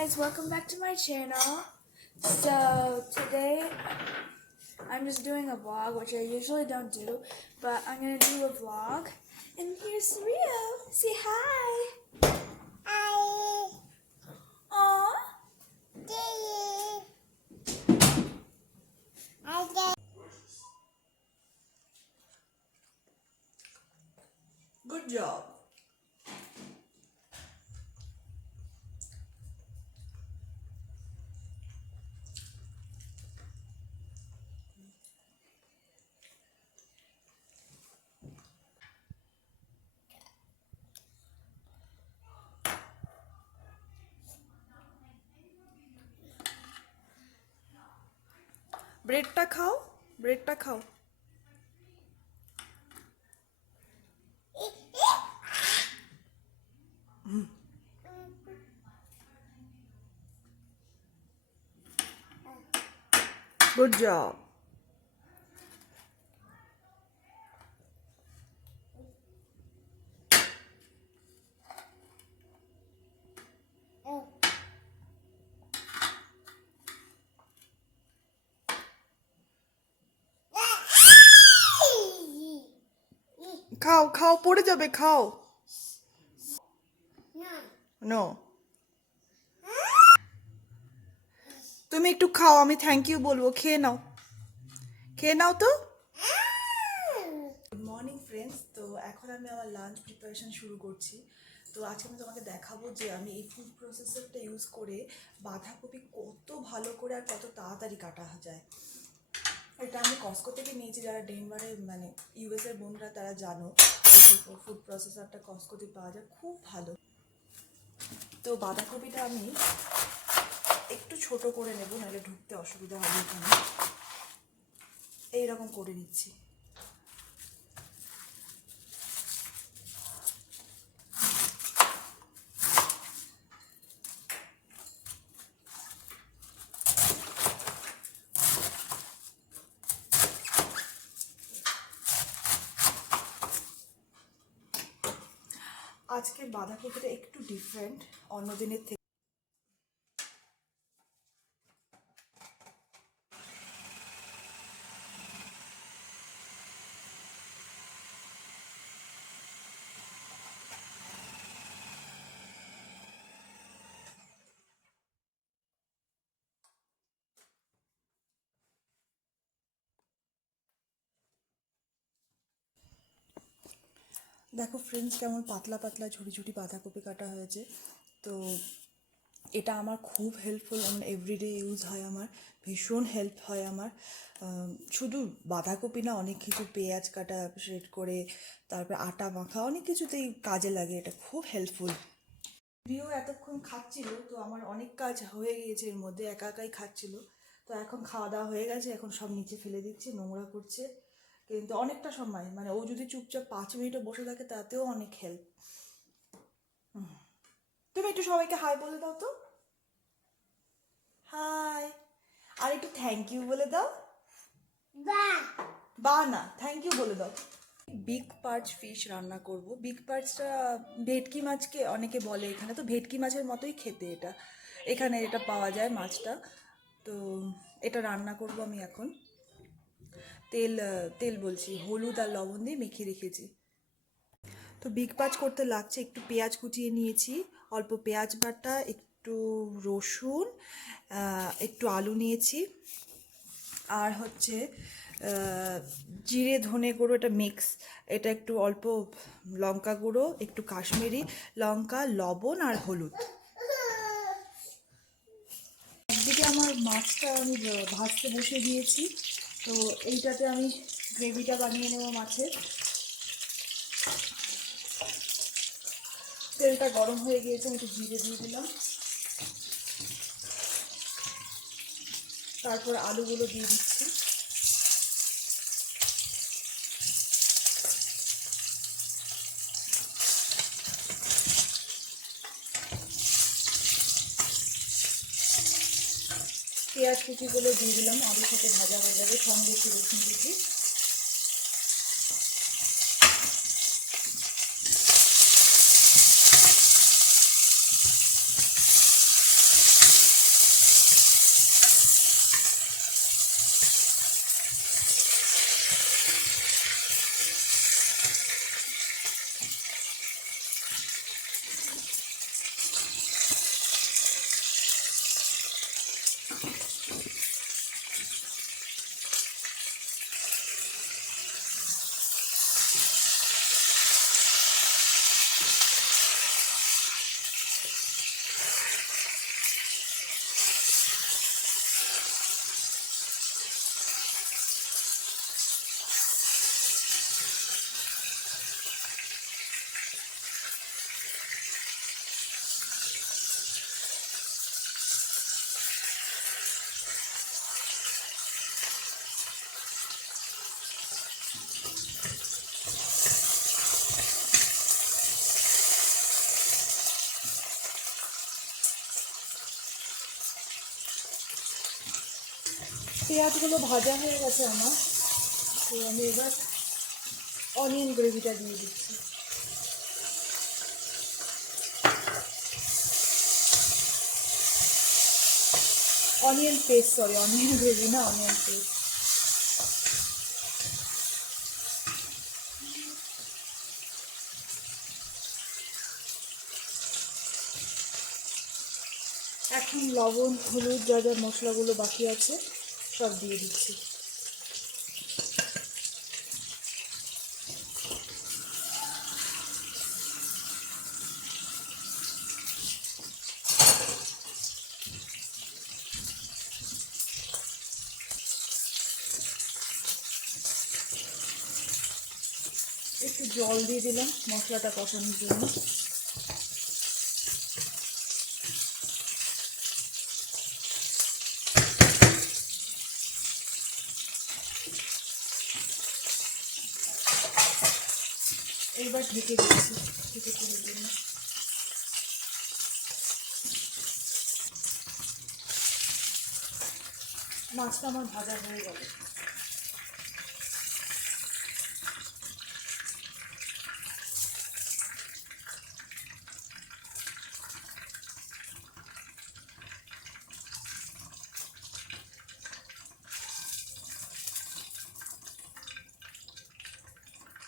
guys, welcome back to my channel. So today I'm just doing a vlog, which I usually don't do, but I'm gonna do a vlog. And here's Rio. Say hi. Hi. Aww. Good job. ব্রেডটা খাও, ব্রেডটা খাও। Good job. খাও খাও, পড়ে যাবে, খাও। No, তুমি একটু খাও, আমি থ্যাংক ইউ বলবো। খেয়ে নাও, খেয়ে নাও তো। Good morning friends. তো এখন আমি আমার লাঞ্চ প্রিপারেশন শুরু করছি। তো আজকে আমি তোমাকে দেখাবো যে আমি এই ফুড প্রসেসরটা ইউজ করে বাঁধাকপি কত ভালো করে আর কত তাড়াতাড়ি কাটা যায়। এটা আমি কস্কো থেকে নিয়েছি। যারা ডেনভারে মানে ইউএসএর বন্ধুরা তারা জানো, ফুড প্রসেসরটা কস্কোতে পাওয়া যায়, খুব ভালো। তো বাঁধাকপিটা আমি একটু ছোট করে নেব, নাহলে ঢুকতে অসুবিধা হবে এখানে। এইরকম করে নিচ্ছি। আজকের বাঁধাকপিটা একটু ডিফারেন্ট অন্য দিনের থেকে। দেখো ফ্রেন্ডস, কেমন পাতলা পাতলা ঝুড়ি ঝুড়ি বাঁধাকপি কাটা হয়েছে। তো এটা আমার খুব হেল্পফুল, মানে এভরিডে ইউজ হয়, আমার ভীষণ হেল্প হয় আমার। শুধু বাঁধাকপি না, অনেক কিছু, পেঁয়াজ কাটা সেট করে, তারপর আটা মাখা, অনেক কিছুতেই কাজে লাগে। এটা খুব হেল্পফুল। রিও এতক্ষণ খাচ্ছিল, তো আমার অনেক কাজ হয়ে গিয়েছে এর মধ্যে, একা একাই খাচ্ছিল। তো এখন খাওয়া দাওয়া হয়ে গেছে, এখন সব নিচে ফেলে দিচ্ছে, নোংরা করছে। কিন্তু অনেকটা সময়, মানে ও যদি চুপচাপ 5 মিনিটও বসে থাকে তাতেও অনেক হেল্প। তুমি একটু সবাইকে হাই বলে দাও তো। হাই। আর একটু থ্যাংক ইউ বলে দাও। বা না, থ্যাংক ইউ বলে দাও। বিগ পার্চ ফিশ রান্না করব। বিগ পার্চটা ভেটকি মাছকে অনেকে বলে, এখানে তো ভেটকি মাছের মতোই খেতে এটা, এখানে এটা পাওয়া যায় মাছটা। তো এটা রান্না করব আমি এখন। তেল তেল বলছি, হলুদ আর লবণ দিয়ে মেখে রেখেছি। তো বিগ পাঁচ করতে লাগছে, একটু পেঁয়াজ কুচিয়ে নিয়েছি, অল্প পেঁয়াজ বাটা, একটু রসুন, একটু আলু নিয়েছি, আর হচ্ছে জিরে ধনে গুঁড়ো, এটা মিক্স, এটা একটু অল্প লঙ্কা গুঁড়ো, একটু কাশ্মীরি লঙ্কা, লবণ আর হলুদ। একদিকে আমার মাছটা আমি ভাজতে বসিয়ে দিয়েছি। তো এইটাতে আমি গ্রেভিটা বানিয়ে নেব মাছের। তেলটা গরম হয়ে গিয়েছে, আমি একটু জিরে দিয়ে দিলাম, তারপর আলুগুলো দিয়ে দিচ্ছি। পেঁয়াজ কুচিগুলো দিয়ে দিলাম, আলুর সাথে ভাজা হয়ে যাবে, সঙ্গে একটু রসুন কুচি। পেঁয়াজগুলো ভাজা হয়ে গেছে আমার, তো আমি এবার অনিয়ন গ্রেভিটা দিয়ে দিচ্ছি। Onion paste, sorry onion gravy না, অনিয়ন পেস্ট। এখন লবণ হলুদ যা যা মশলাগুলো বাকি আছে সব দিয়ে দিচ্ছি। একটু জল দিয়ে দিলাম মশলাটা কষানোর জন্য। এবার ঢেকে দিচ্ছি কিছুক্ষণের জন্য। মাছটা আমার ভাজা হয়ে গেল।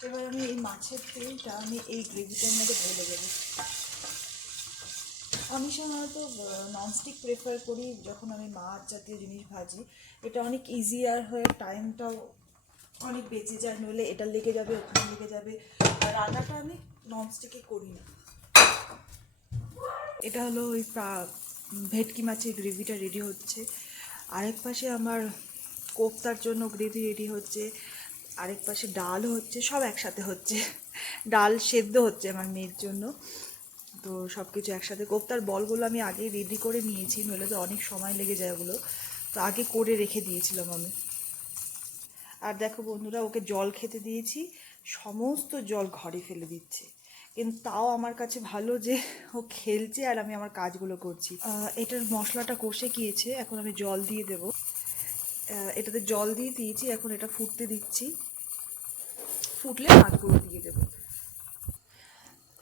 এবার আমি এই মাছের তেলটা আমি এই গ্রেভিটার মধ্যে ঢেলে দেবো। আমি সাধারণত ননস্টিক প্রেফার করি যখন আমি মাছ জাতীয় জিনিস ভাজি। এটা অনেক ইজিয়ার হয়ে টাইমটাও অনেক বেঁচে যায়, নইলে এটা লেগে যাবে ওখানে লেগে যাবে। আর রান্নাটা আমি ননস্টিকে করি না। এটা হলো ওই ভেটকি মাছের গ্রেভিটা রেডি হচ্ছে। আরেক পাশে আমার কোফতার জন্য গ্রেভি রেডি হচ্ছে, আরেক পাশে ডাল হচ্ছে, সব একসাথে হচ্ছে। ডাল সেদ্ধ হচ্ছে আমার মেয়ের জন্য। তো সব কিছু একসাথে। কোফতার বলগুলো আমি আগেই রেডি করে নিয়েছি, নইলে তো অনেক সময় লেগে যায় ওগুলো, তো আগে করে রেখে দিয়েছিলাম আমি। আর দেখো বন্ধুরা, ওকে জল খেতে দিয়েছি, সমস্ত জল ঘরে ফেলে দিচ্ছে, কিন্তু তাও আমার কাছে ভালো যে ও খেলছে আর আমি আমার কাজগুলো করছি। এটার মশলাটা কষে গিয়েছে, এখন আমি জল দিয়ে দেব। এটাতে জল দিয়ে দিয়েছি, এখন এটা ফুটতে দিচ্ছি, ফুটলে মাছগুলো দিয়ে দেবো।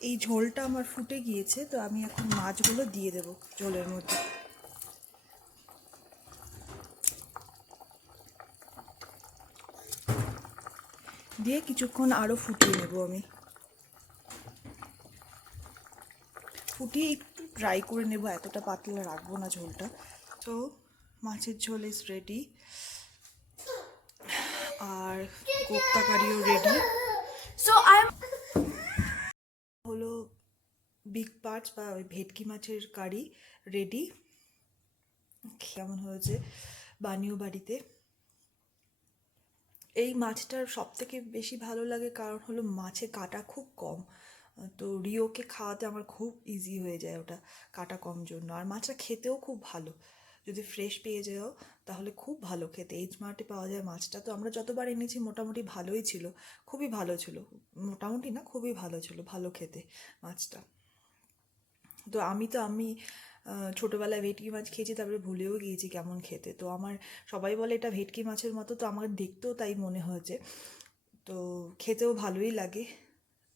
এই ঝোলটা আমার ফুটে গিয়েছে, তো আমি এখন মাছগুলো দিয়ে দেব ঝোলের মধ্যে। দিয়ে কিছুক্ষণ আরও ফুটিয়ে নেব আমি। ফুটিয়ে একটু ড্রাই করে নেব, এতটা পাতলা রাখবো না ঝোলটা। তো মাছের ঝোল ইজ রেডি, আর কোপ্তা কারিও রেডি। So I'm হলো বিগ পার্চ বা ওই ভেটকি মাছের কারি রেডি। কেমন হয়েছে বানিও বাড়িতে। এই মাছটার সব থেকে বেশি ভালো লাগে কারণ হলো মাছে কাটা খুব কম, তো রিওকে খাওয়াতে আমার খুব ইজি হয়ে যায় ওটা, কাটা কম জন্য। আর মাছটা খেতেও খুব ভালো, যদি ফ্রেশ পেয়ে যাও তাহলে খুব ভালো খেতে। এইচ মার্টে পাওয়া যায় মাছটা, তো আমরা যতবার এনেছি মোটামুটি ভালোই ছিল, খুবই ভালো ছিল। মোটামুটি না, খুবই ভালো ছিল, ভালো খেতে মাছটা। তো আমি ছোটোবেলায় ভেটকি মাছ খেয়েছি, তারপরে ভুলেও গিয়েছি কেমন খেতে। তো আমার সবাই বলে এটা ভেটকি মাছের মতো, তো আমার দেখতেও তাই মনে হয়েছে, তো খেতেও ভালোই লাগে।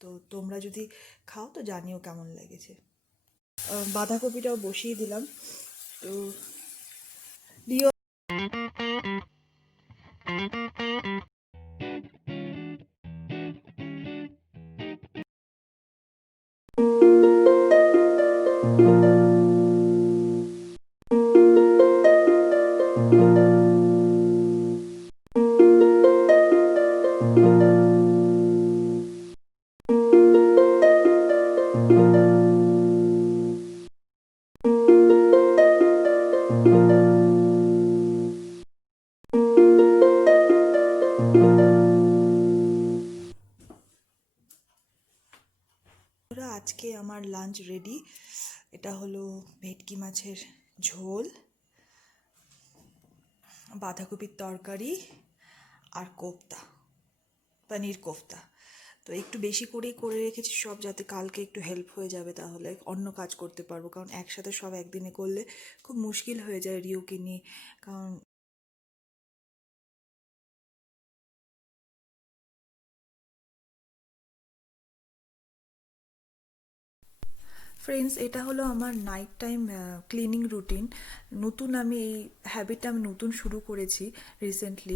তো তোমরা যদি খাও তো জানিও কেমন লেগেছে। বাঁধাকপিটাও বসিয়ে দিলাম। তো রিও আজকে আমার লাঞ্চ রেডি। এটা হলো ভেটকি মাছের ঝোল, বাঁধাকপির তরকারি, আর কোফতা, পনির কোফতা। তো একটু বেশি করেই করে রেখেছি সব, যাতে কালকে একটু হেল্প হয়ে যাবে, তাহলে অন্য কাজ করতে পারবো। কারণ একসাথে সব একদিনে করলে খুব মুশকিল হয়ে যায় রিওকে নিয়ে, কারণ ফ্রেন্ডস, এটা হলো আমার নাইট টাইম ক্লিনিং রুটিন। নতুন আমি এই হ্যাবিটটা আমি নতুন শুরু করেছি রিসেন্টলি।